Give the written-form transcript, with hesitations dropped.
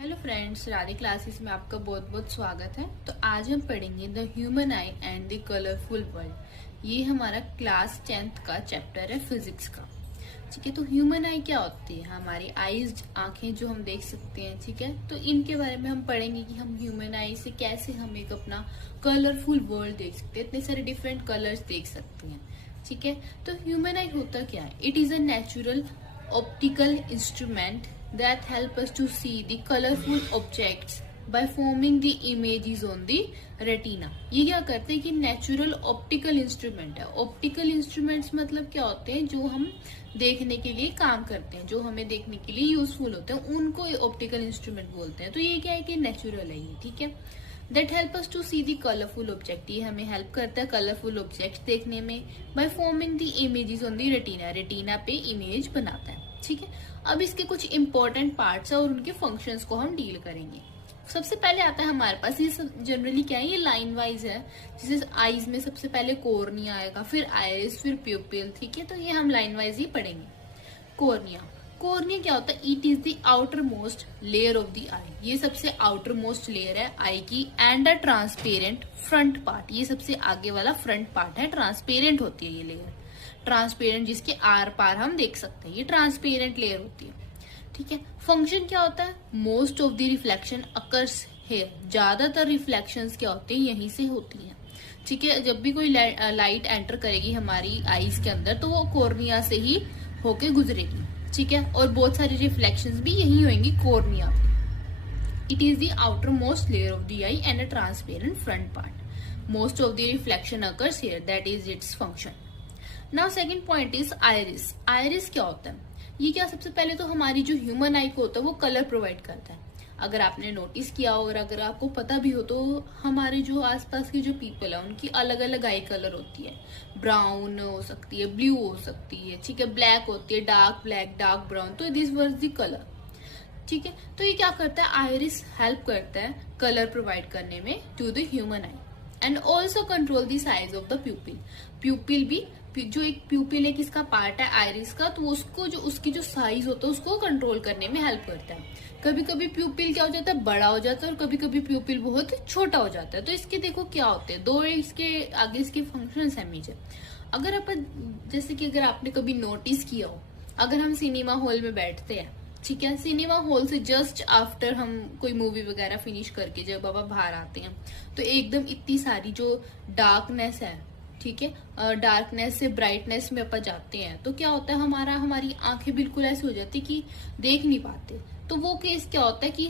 Hello friends, Radhe classes में आपका बहुत बहुत स्वागत है। तो आज हम पढ़ेंगे the human eye and the colourful world. ये हमारा क्लास 10th का चैप्टर है फिजिक्स का। ठीक है, तो ह्यूमन आई क्या होती है? हमारी आईज, आंखें जो हम देख सकते हैं। ठीक है, तो इनके बारे में हम पढ़ेंगे कि हम ह्यूमन आई से कैसे हम एक अपना कलरफुल वर्ल्ड देख सकते हैं, इतने सारे डिफरेंट कलर्स देख सकते हैं। ठीक है, तो ह्यूमन आई होता क्या है? It is a natural optical instrument that help us to see the colorful objects by forming the images on the retina। ये क्या करते हैं कि नेचुरल ऑप्टिकल इंस्ट्रूमेंट है। ऑप्टिकल इंस्ट्रूमेंट्स मतलब क्या होते हैं? जो हम देखने के लिए काम करते हैं, जो हमें देखने के लिए यूजफुल होते हैं, उनको ऑप्टिकल इंस्ट्रूमेंट बोलते हैं। तो ये क्या है कि नेचुरल है ये। ठीक है, that help us to see the colourful object. ये हमें हेल्प करता है कलरफुल ऑब्जेक्ट देखने में by forming the images on the retina. Retina पे इमेज बनाता है। ठीक है, अब इसके कुछ इंपॉर्टेंट पार्ट्स है और उनके फंक्शंस को हम डील करेंगे। सबसे पहले आता है हमारे पास, ये जनरली क्या है, ये लाइन वाइज है। जैसे आईज में सबसे पहले कोर्निया आएगा, फिर आयरिस, फिर प्यूपिल। ठीक है, तो ये हम लाइन वाइज ही पढ़ेंगे। कोर्निया, कोर्निया क्या होता है? It is the outermost layer of the eye. ये सबसे आउटर मोस्ट लेयर है आई की। And a transparent front part, ये सबसे आगे वाला फ्रंट पार्ट है। ट्रांसपेरेंट होती है ये लेयर, ट्रांसपेरेंट, जिसके आर पार हम देख सकते हैं। ये ट्रांसपेरेंट लेयर होती है। ठीक है, फंक्शन क्या होता है? Most of the reflection occurs here. ज्यादातर रिफ्लेक्शंस क्या होते हैं? यहीं से होती हैं। ठीक है, जब भी कोई लाइट एंटर करेगी हमारी आईज के अंदर, तो वो कोर्निया से ही होके गुजरेगी। ठीक है, और बहुत सारी रिफ्लेक्शंस भी यही होंगी कोर्निया पे। It is the outermost layer of the I and a transparent front part. Most of the reflection occurs here, that is its function. Now second point is iris. Iris क्या होता है? ये क्या, सबसे पहले तो हमारी जो ह्यूमन आई को होता है वो कलर प्रोवाइड करता है। अगर आपने नोटिस किया हो और अगर आपको पता भी हो, तो हमारे जो आसपास के जो पीपल है उनकी अलग अलग आई कलर होती है। ब्राउन हो सकती है, ब्लू हो सकती है, ठीक है, ब्लैक होती है, डार्क ब्लैक, डार्क ब्राउन। तो दिस वाज द कलर। ठीक है, तो ये क्या करता है? आयरिस हेल्प करता है कलर प्रोवाइड करने में to the human eye and also control the size of the pupil. Pupil भी, जो एक प्यूपिल एक इसका पार्ट है आयरिस का, तो उसको जो उसकी जो साइज होता है उसको कंट्रोल करने में हेल्प करता है। कभी कभी प्यूपिल क्या हो जाता है? बड़ा हो जाता है, और कभी कभी प्यूपिल बहुत छोटा हो जाता है। तो इसके देखो क्या होते हैं, दो इसके आगे इसके फंक्शंस है मेजर। अगर अपन, जैसे कि अगर आपने कभी नोटिस किया हो, अगर हम सिनेमा हॉल में बैठते हैं, ठीक है, सिनेमा हॉल से जस्ट आफ्टर हम कोई मूवी वगैरह फिनिश करके जब बाबा बाहर आते हैं, तो एकदम इतनी सारी जो डार्कनेस है, ठीक है, डार्कनेस से ब्राइटनेस में अपन जाते हैं, तो क्या होता है? हमारी आंखें बिल्कुल ऐसी हो जाती कि देख नहीं पाते। तो वो केस क्या होता है कि